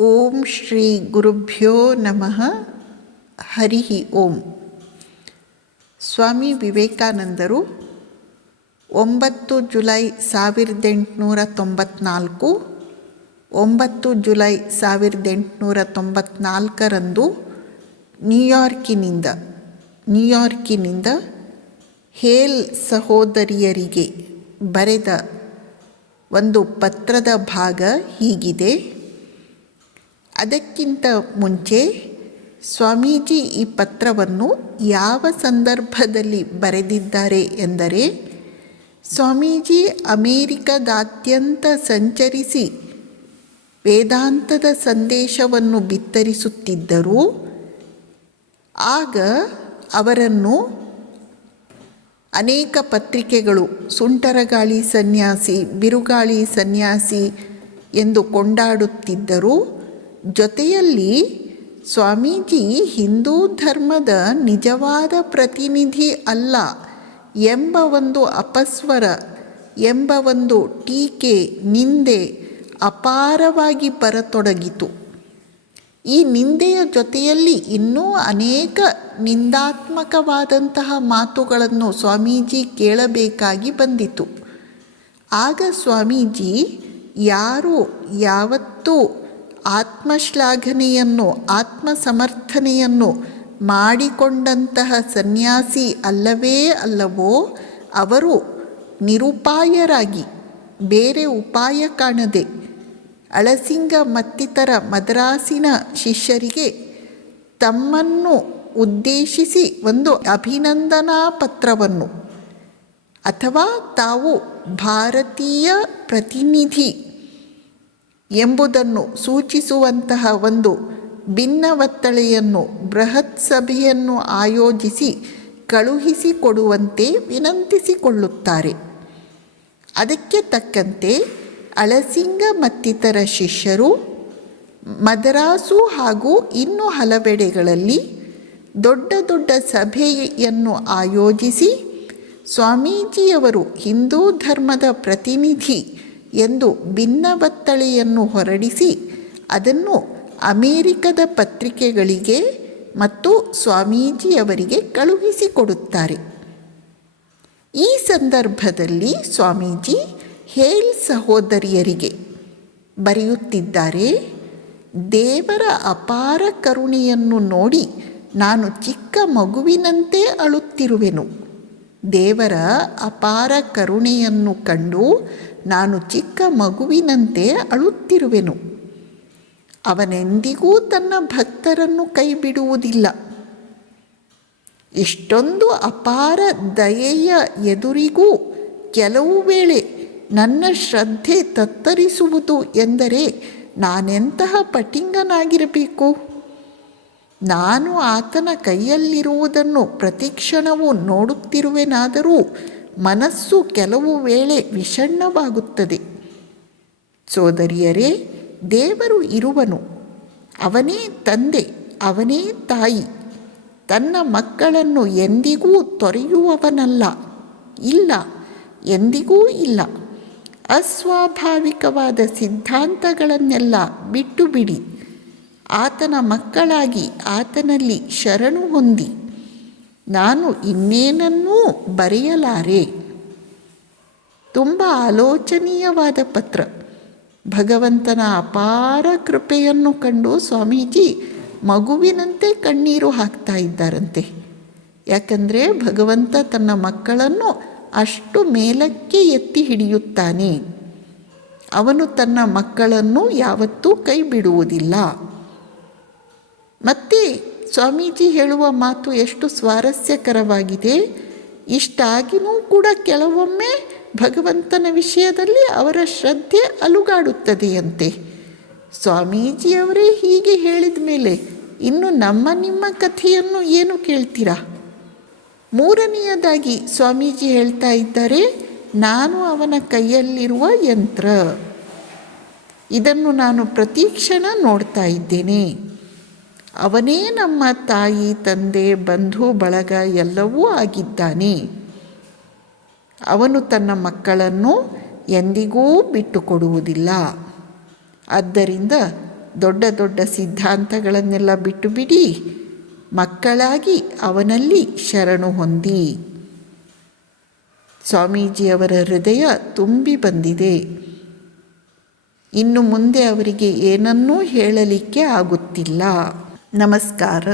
ಓಂ ಶ್ರೀ ಗುರುಭ್ಯೋ ನಮಃ. ಹರಿ ಓಂ. ಸ್ವಾಮಿ ವಿವೇಕಾನಂದರು 9 ಜುಲೈ 1894 9 ಜುಲೈ 1894 ನ್ಯೂಯಾರ್ಕಿನಿಂದ ಹೇಲ್ ಸಹೋದರಿಯರಿಗೆ ಬರೆದ ಒಂದು ಪತ್ರದ ಭಾಗ ಹೀಗಿದೆ. ಅದಕ್ಕಿಂತ ಮುಂಚೆ ಸ್ವಾಮೀಜಿ ಈ ಪತ್ರವನ್ನು ಯಾವ ಸಂದರ್ಭದಲ್ಲಿ ಬರೆದಿದ್ದಾರೆ ಎಂದರೆ, ಸ್ವಾಮೀಜಿ ಅಮೇರಿಕದಾದ್ಯಂತ ಸಂಚರಿಸಿ ವೇದಾಂತದ ಸಂದೇಶವನ್ನು ಬಿತ್ತರಿಸುತ್ತಿದ್ದರು. ಆಗ ಅವರನ್ನು ಅನೇಕ ಪತ್ರಿಕೆಗಳು ಸುಂಟರಗಾಳಿ ಸನ್ಯಾಸಿ, ಬಿರುಗಾಳಿ ಸನ್ಯಾಸಿ ಎಂದು ಕೊಂಡಾಡುತ್ತಿದ್ದರು. ಜೊತೆಯಲ್ಲಿ ಸ್ವಾಮೀಜಿ ಹಿಂದೂ ಧರ್ಮದ ನಿಜವಾದ ಪ್ರತಿನಿಧಿ ಅಲ್ಲ ಎಂಬ ಒಂದು ಅಪಸ್ವರ, ಎಂಬ ಒಂದು ಟೀಕೆ, ನಿಂದೆ ಅಪಾರವಾಗಿ ಬರತೊಡಗಿತು. ಈ ನಿಂದೆಯ ಜೊತೆಯಲ್ಲಿ ಇನ್ನೂ ಅನೇಕ ನಿಂದಾತ್ಮಕವಾದಂತಹ ಮಾತುಗಳನ್ನು ಸ್ವಾಮೀಜಿ ಕೇಳಬೇಕಾಗಿ ಬಂದಿತು. ಆಗ ಸ್ವಾಮೀಜಿ ಯಾವತ್ತೂ ಆತ್ಮಶ್ಲಾಘನೆಯನ್ನು, ಆತ್ಮಸಮರ್ಥನೆಯನ್ನು ಮಾಡಿಕೊಂಡಂತಹ ಸನ್ಯಾಸಿ ಅಲ್ಲವೇ ಅಲ್ಲವೋ, ಅವರು ನಿರುಪಾಯರಾಗಿ ಬೇರೆ ಉಪಾಯ ಕಾಣದೆ ಅಳಸಿಂಗ ಮತ್ತಿತರ ಮದ್ರಾಸಿನ ಶಿಷ್ಯರಿಗೆ ತಮ್ಮನ್ನು ಉದ್ದೇಶಿಸಿ ಒಂದು ಅಭಿನಂದನಾ ಪತ್ರವನ್ನು ಅಥವಾ ತಾವು ಭಾರತೀಯ ಪ್ರತಿನಿಧಿ ಎಂಬುದನ್ನು ಸೂಚಿಸುವಂತಹ ಒಂದು ಭಿನ್ನವತ್ತಳೆಯನ್ನು, ಬೃಹತ್ ಸಭೆಯನ್ನು ಆಯೋಜಿಸಿ ಕಳುಹಿಸಿಕೊಡುವಂತೆ ವಿನಂತಿಸಿಕೊಳ್ಳುತ್ತಾರೆ. ಅದಕ್ಕೆ ತಕ್ಕಂತೆ ಅಳಸಿಂಗ ಮತ್ತಿತರ ಶಿಷ್ಯರು ಮದರಾಸು ಹಾಗೂ ಇನ್ನೂ ಹಲವೆಡೆಗಳಲ್ಲಿ ದೊಡ್ಡ ದೊಡ್ಡ ಸಭೆಯನ್ನು ಆಯೋಜಿಸಿ ಸ್ವಾಮೀಜಿಯವರು ಹಿಂದೂ ಧರ್ಮದ ಪ್ರತಿನಿಧಿ ಎಂದು ಭಿನ್ನವತ್ತಳೆಯನ್ನು ಹೊರಡಿಸಿ ಅದನ್ನು ಅಮೇರಿಕದ ಪತ್ರಿಕೆಗಳಿಗೆ ಮತ್ತು ಸ್ವಾಮೀಜಿಯವರಿಗೆ ಕಳುಹಿಸಿಕೊಡುತ್ತಾರೆ. ಈ ಸಂದರ್ಭದಲ್ಲಿ ಸ್ವಾಮೀಜಿ ಹೇಲ್ ಸಹೋದರಿಯರಿಗೆ ಬರೆಯುತ್ತಿದ್ದಾರೆ, ದೇವರ ಅಪಾರ ಕರುಣೆಯನ್ನು ನೋಡಿ ನಾನು ಚಿಕ್ಕ ಮಗುವಿನಂತೆ ಅಳುತ್ತಿರುವೆನು. ದೇವರ ಅಪಾರ ಕರುಣೆಯನ್ನು ಕಂಡು ನಾನು ಚಿಕ್ಕ ಮಗುವಿನಂತೆ ಅಳುತ್ತಿರುವೆನು. ಅವನೆಂದಿಗೂ ತನ್ನ ಭಕ್ತರನ್ನು ಕೈ ಬಿಡುವುದಿಲ್ಲ. ಇಷ್ಟೊಂದು ಅಪಾರ ದಯೆಯ ಎದುರಿಗೂ ಕೆಲವು ವೇಳೆ ನನ್ನ ಶ್ರದ್ಧೆ ತತ್ತರಿಸುವುದು ಎಂದರೆ ನಾನೆಂತಹ ಪಟಿಂಗನಾಗಿರಬೇಕು. ನಾನು ಆತನ ಕೈಯಲ್ಲಿರುವುದನ್ನು ಪ್ರತಿಕ್ಷಣವೂ ನೋಡುತ್ತಿರುವೆನಾದರೂ ಮನಸ್ಸು ಕೆಲವು ವೇಳೆ ವಿಷಣ್ಣವಾಗುತ್ತದೆ. ಸೋದರಿಯರೇ, ದೇವರು ಇರುವನು. ಅವನೇ ತಂದೆ, ಅವನೇ ತಾಯಿ. ತನ್ನ ಮಕ್ಕಳನ್ನು ಎಂದಿಗೂ ತೊರೆಯುವವನಲ್ಲ. ಇಲ್ಲ, ಎಂದಿಗೂ ಇಲ್ಲ. ಅಸ್ವಾಭಾವಿಕವಾದ ಸಿದ್ಧಾಂತಗಳನ್ನೆಲ್ಲ ಬಿಟ್ಟು ಬಿಡಿ. ಆತನ ಮಕ್ಕಳಾಗಿ ಆತನಲ್ಲಿ ಶರಣು ಹೊಂದಿ. ನಾನು ಇನ್ನೇನನ್ನೂ ಬರೆಯಲಾರೆ. ತುಂಬ ಆಲೋಚನೀಯವಾದ ಪತ್ರ. ಭಗವಂತನ ಅಪಾರ ಕೃಪೆಯನ್ನು ಕಂಡು ಸ್ವಾಮೀಜಿ ಮಗುವಿನಂತೆ ಕಣ್ಣೀರು ಹಾಕ್ತಾ ಇದ್ದಾರಂತೆ. ಯಾಕಂದರೆ ಭಗವಂತ ತನ್ನ ಮಕ್ಕಳನ್ನು ಅಷ್ಟು ಮೇಲಕ್ಕೆ ಎತ್ತಿ ಹಿಡಿಯುತ್ತಾನೆ. ಅವನು ತನ್ನ ಮಕ್ಕಳನ್ನು ಯಾವತ್ತೂ ಕೈ ಬಿಡುವುದಿಲ್ಲ. ಮತ್ತೆ ಸ್ವಾಮೀಜಿ ಹೇಳುವ ಮಾತು ಎಷ್ಟು ಸ್ವಾರಸ್ಯಕರವಾಗಿದೆ. ಇಷ್ಟಾಗಿಯೂ ಕೂಡ ಕೆಲವೊಮ್ಮೆ ಭಗವಂತನ ವಿಷಯದಲ್ಲಿ ಅವರ ಶ್ರದ್ಧೆ ಅಲುಗಾಡುತ್ತದೆಯಂತೆ. ಸ್ವಾಮೀಜಿಯವರೇ ಹೀಗೆ ಹೇಳಿದ ಮೇಲೆ ಇನ್ನು ನಿಮ್ಮ ಕಥೆಯನ್ನು ಏನು ಕೇಳ್ತೀರಾ? ಮೂರನೆಯದಾಗಿ ಸ್ವಾಮೀಜಿ ಹೇಳ್ತಾ ಇದ್ದಾರೆ, ನಾನು ಅವನ ಕೈಯಲ್ಲಿರುವ ಯಂತ್ರ. ಇದನ್ನು ನಾನು ಪ್ರತಿಕ್ಷಣ ನೋಡ್ತಾ ಇದ್ದೇನೆ. ಅವನೇ ನಮ್ಮ ತಾಯಿ, ತಂದೆ, ಬಂಧು ಬಳಗ ಎಲ್ಲವೂ ಆಗಿದ್ದಾನೆ. ಅವನು ತನ್ನ ಮಕ್ಕಳನ್ನು ಎಂದಿಗೂ ಬಿಟ್ಟುಕೊಡುವುದಿಲ್ಲ. ಆದ್ದರಿಂದ ದೊಡ್ಡ ದೊಡ್ಡ ಸಿದ್ಧಾಂತಗಳನ್ನೆಲ್ಲ ಬಿಟ್ಟು ಬಿಡಿ, ಮಕ್ಕಳಾಗಿ ಅವನಲ್ಲಿ ಶರಣು ಹೊಂದಿ. ಸ್ವಾಮೀಜಿಯವರ ಹೃದಯ ತುಂಬಿ ಬಂದಿದೆ. ಇನ್ನು ಮುಂದೆ ಅವರಿಗೆ ಏನನ್ನೂ ಹೇಳಲಿಕ್ಕೆ ಆಗುತ್ತಿಲ್ಲ. ನಮಸ್ಕಾರ.